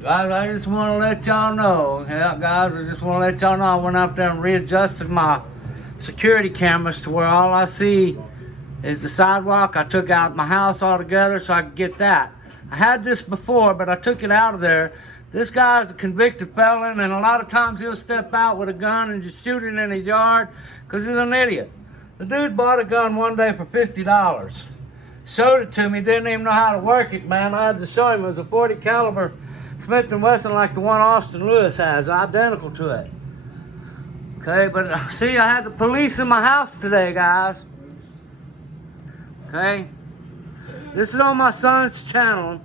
Guys, I just want to let y'all know. Yeah, guys, I just want to let y'all know I went out there and readjusted my security cameras to where all I see is the sidewalk. I took out my house altogether so I could get that. I had this before, but I took it out of there. This guy's a convicted felon, and a lot of times he'll step out with a gun and just shoot it in his yard because he's an idiot. The dude bought a gun one day for $50. Showed it to me, didn't even know how to work it, man. I had to show him. It was a 40 caliber Smith & Wesson like the one Austin Lewis has, identical to it. Okay, but see, I had the police in my house today, guys. Okay, this is on my son's channel,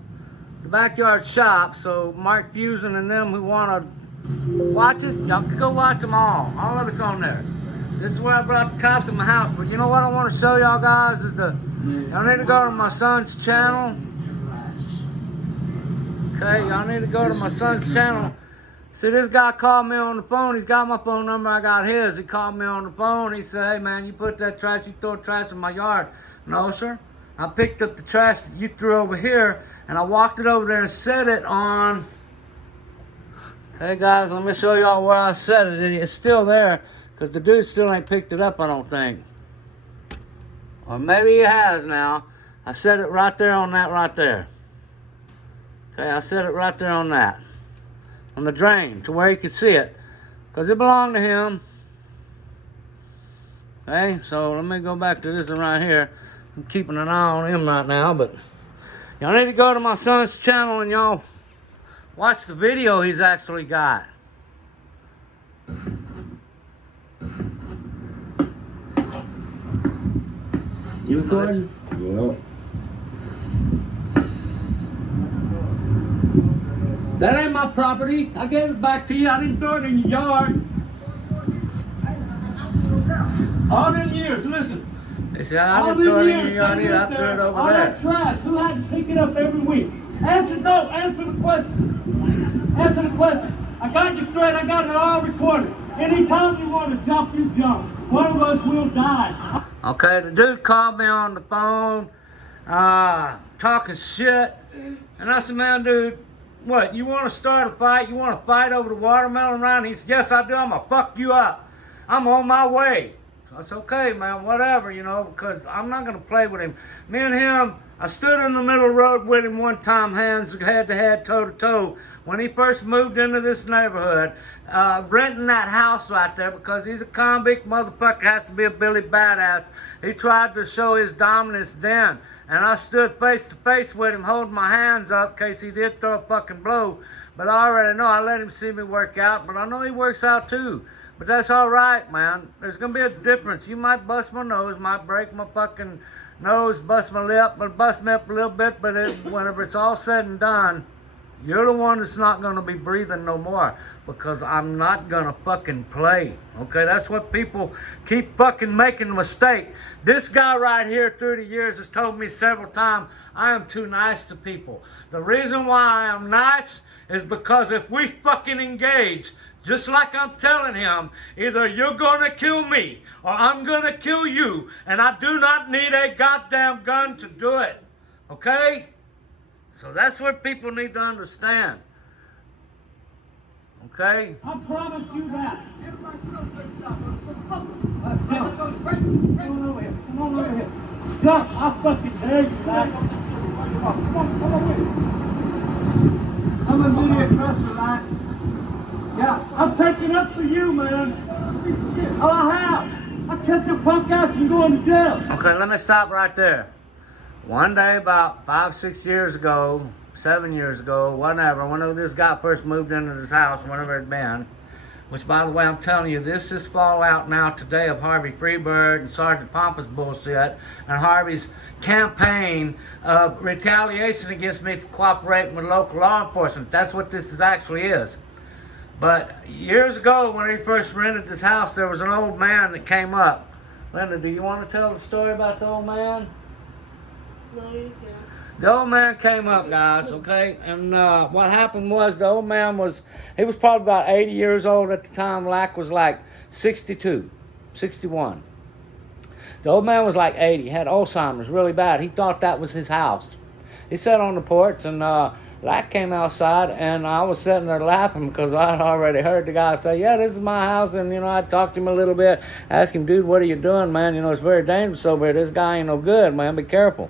The Backyard Shop, so Mark Fusion and them who want to watch it, y'all can go watch them all of it's on there. This is where I brought the cops in my house, but you know what I want to show y'all guys is y'all need to go to my son's channel. Okay, y'all need to go to my son's channel. See, this guy called me on the phone. He's got my phone number, I got his. He called me on the phone. He said, hey man, you put that trash, you throw trash in my yard. No, sir. I picked up the trash that you threw over here, and I walked it over there and set it on. Hey guys, let me show y'all where I set it. It's still there, because the dude still ain't picked it up, I don't think. Or maybe he has now. I set it right there on that right there. Okay, I set it right there on that. On the drain, to where he could see it. Because it belonged to him. Okay, so let me go back to this one right here. I'm keeping an eye on him right now, but y'all need to go to my son's channel and y'all watch the video he's actually got. You recording? Yeah. That ain't my property. I gave it back to you. I didn't throw it in your yard. All them years, listen. They said, I didn't throw it in your yard either. I threw it over all there. That trash, who had to pick it up every week? Answer the question. Answer the question. I got you straight, I got it all recorded. Anytime you want to jump, you jump. One of us will die. Okay, the dude called me on the phone, talking shit. And I said, man, dude, what, you want to start a fight? You want to fight over the watermelon round? He said, yes, I do. I'm going to fuck you up. I'm on my way. So I said, okay, man, whatever, you know, because I'm not going to play with him. Me and him, I stood in the middle of the road with him one time, hands head-to-head, toe-to-toe, when he first moved into this neighborhood, renting that house right there because he's a convict motherfucker, has to be a Billy Badass. He tried to show his dominance then. And I stood face to face with him, holding my hands up in case he did throw a fucking blow. But I already know, I let him see me work out, but I know he works out too. But that's all right, man. There's gonna be a difference. You might bust my nose, might break my fucking nose, bust my lip, but bust me up a little bit, but whenever it's all said and done, you're the one that's not gonna be breathing no more, because I'm not gonna fucking play. Okay, that's what people keep fucking making a mistake. This guy right here through the years has told me several times I am too nice to people. The reason why I am nice is because if we fucking engage, just like I'm telling him, either you're gonna kill me or I'm gonna kill you, and I do not need a goddamn gun to do it. Okay? So that's what people need to understand. Okay? I promise you that. Come on over here. Come on over here. Jump. I fucking dare you, lad. Come on with me. I'm a media aggressor, lad. Yeah, I'm taking up for you, man. Oh, I have. I kept your punk ass from going to jail. Okay, let me stop right there. One day about 5-6 years ago, 7 years ago, whenever this guy first moved into this house, whenever it been, which by the way, I'm telling you, this is fallout now today of Harvey Freebird and Sergeant Pompous bullshit and Harvey's campaign of retaliation against me for cooperating with local law enforcement. That's what this actually is. But years ago, when he first rented this house, there was an old man that came up. Linda, do you want to tell the story about the old man? No, you can't. The old man came up, guys, okay? And what happened was the old man he was probably about 80 years old at the time. Lack was like 62, 61. The old man was like 80, had Alzheimer's really bad. He thought that was his house. He sat on the porch, and Lack came outside, and I was sitting there laughing because I had already heard the guy say, yeah, this is my house. And, I talked to him a little bit, asked him, dude, what are you doing, man? It's very dangerous over here. This guy ain't no good, man. Be careful.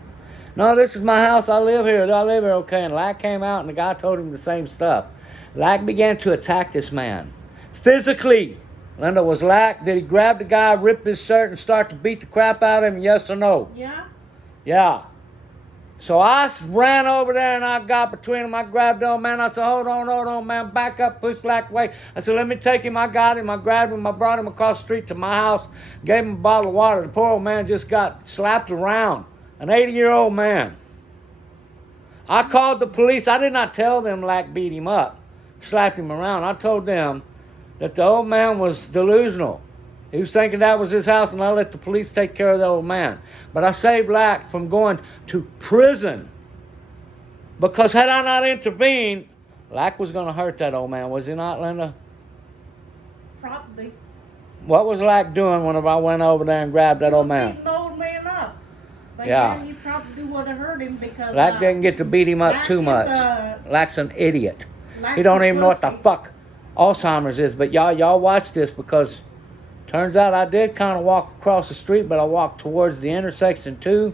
No, this is my house. I live here. Okay. And Lack came out, and the guy told him the same stuff. Lack began to attack this man physically. Linda, was Lack, did he grab the guy, rip his shirt, and start to beat the crap out of him? Yes or no? Yeah. Yeah. So I ran over there and I got between them. I grabbed the old man. I said, hold on, man. Back up, push Lack away. I said, let me take him. I got him. I grabbed him. I brought him across the street to my house, gave him a bottle of water. The poor old man just got slapped around. An 80-year-old man. I called the police. I did not tell them Lack beat him up, slapped him around. I told them that the old man was delusional. He was thinking that was his house, and I let the police take care of the old man. But I saved Lack from going to prison. Because had I not intervened, Lack was going to hurt that old man, was he not, Linda? Probably. What was Lack doing whenever I went over there and grabbed that old He was man? beating the old man up. But Yeah. he probably would have hurt him because Lack didn't get to beat him up Lack too is, much. Lack's an idiot. Lack's He don't a even know what the pussy. fuck Alzheimer's is. But y'all watch this, because turns out I did kind of walk across the street, but I walked towards the intersection too,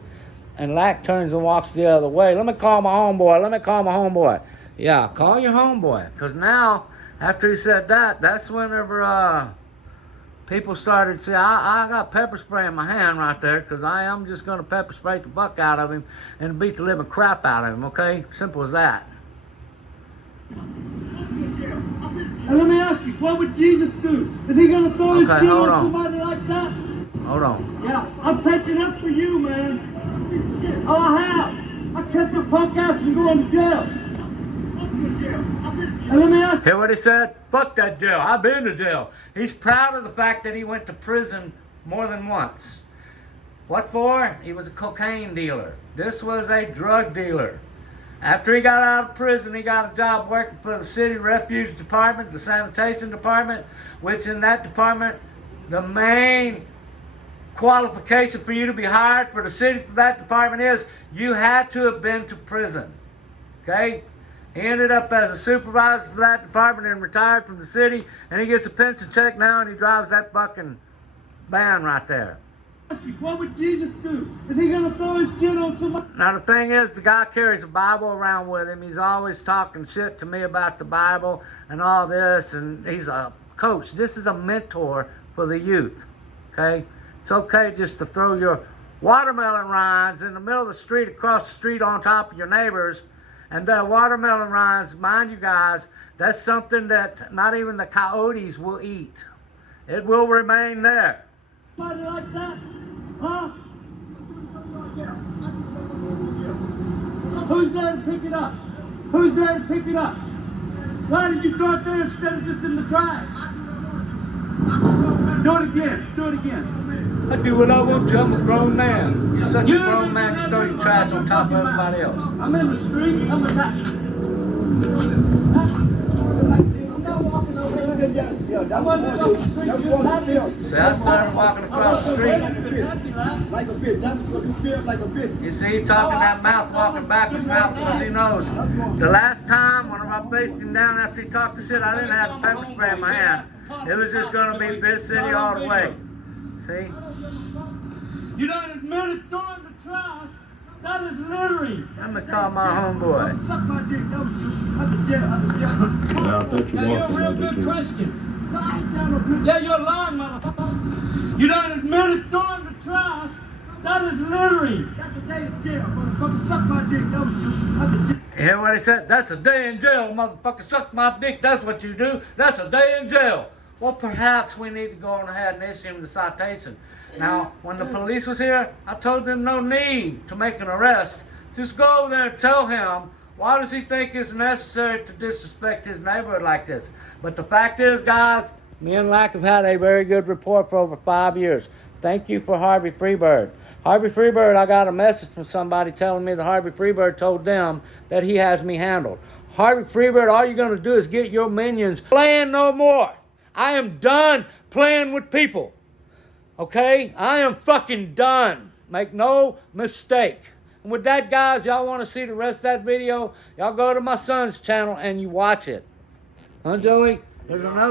and Lack turns and walks the other way. Let me call my homeboy. Yeah, call your homeboy, because now, after he said that, that's whenever people started to say, I got pepper spray in my hand right there, because I am just going to pepper spray the buck out of him and beat the living crap out of him, okay? Simple as that. And let me ask you, what would Jesus do? Is he going to throw his Okay, shit hold on on. somebody like that? Hold on. Yeah, I'm taking up for you, man. Oh, I have. I kept your punk ass from going to jail. And let me ask Hear what he said? Fuck that jail. I've been to jail. He's proud of the fact that he went to prison more than once. What for? He was a cocaine dealer. This was a drug dealer. After he got out of prison, he got a job working for the city refuge department, the sanitation department, which in that department, the main qualification for you to be hired for the city for that department is you had to have been to prison. Okay? He ended up as a supervisor for that department and retired from the city, and he gets a pension check now, and he drives that fucking van right there. you, what would Jesus do? Is he going to throw his shit on somebody? Now the thing is, the guy carries a Bible around with him. He's always talking shit to me about the Bible and all this, and he's a coach. This is a mentor for the youth, okay? It's okay just to throw your watermelon rinds in the middle of the street, across the street on top of your neighbors, and the watermelon rinds, mind you guys, that's something that not even the coyotes will eat. It will remain there. Somebody like that? Huh? Who's there to pick it up? Who's there to pick it up? Why did you throw it there instead of just in the trash? Do it again. Do it again. I do what I want to. I'm a grown man. You're such a grown man to throw your trash on top of everybody else. I'm in the street. I'm a See, I started walking across the street. Like a bitch. That's what you feel like a bitch. You see, he talking that mouth, walking back his mouth because he knows. The last time, when I faced him down after he talked the shit, I didn't have the pepper spray in my hand. It was just going to be Bitch City all the way. See? You don't admit it throwing the trash. That is littering. I'm going to call my homeboy. Suck my dick. That was you. That's a jail. That's a jail. Yeah, I bet you Now, want you're a real somebody good to. Christian. So I ain't saying no bitch. Yeah, you're lying, motherfucker. You don't admit it throwing the trash. That is littering. That's a day in jail. Motherfucker, suck my dick. That was you. That's a jail. You hear what he said? That's a day in jail, motherfucker. Suck my dick. That's what you do. That's a day in jail. Well, perhaps we need to go on ahead and issue him the citation. Now, when the police was here, I told them no need to make an arrest. Just go over there and tell him, why does he think it's necessary to disrespect his neighborhood like this? But the fact is, guys, me and Lack have had a very good rapport for over 5 years. Thank you for Harvey Freebird. Harvey Freebird, I got a message from somebody telling me that Harvey Freebird told them that he has me handled. Harvey Freebird, all you're going to do is get your minions playing no more. I am done playing with people. Okay? I am fucking done. Make no mistake. And with that, guys, y'all want to see the rest of that video, y'all go to my son's channel and you watch it. Huh, Joey? There's another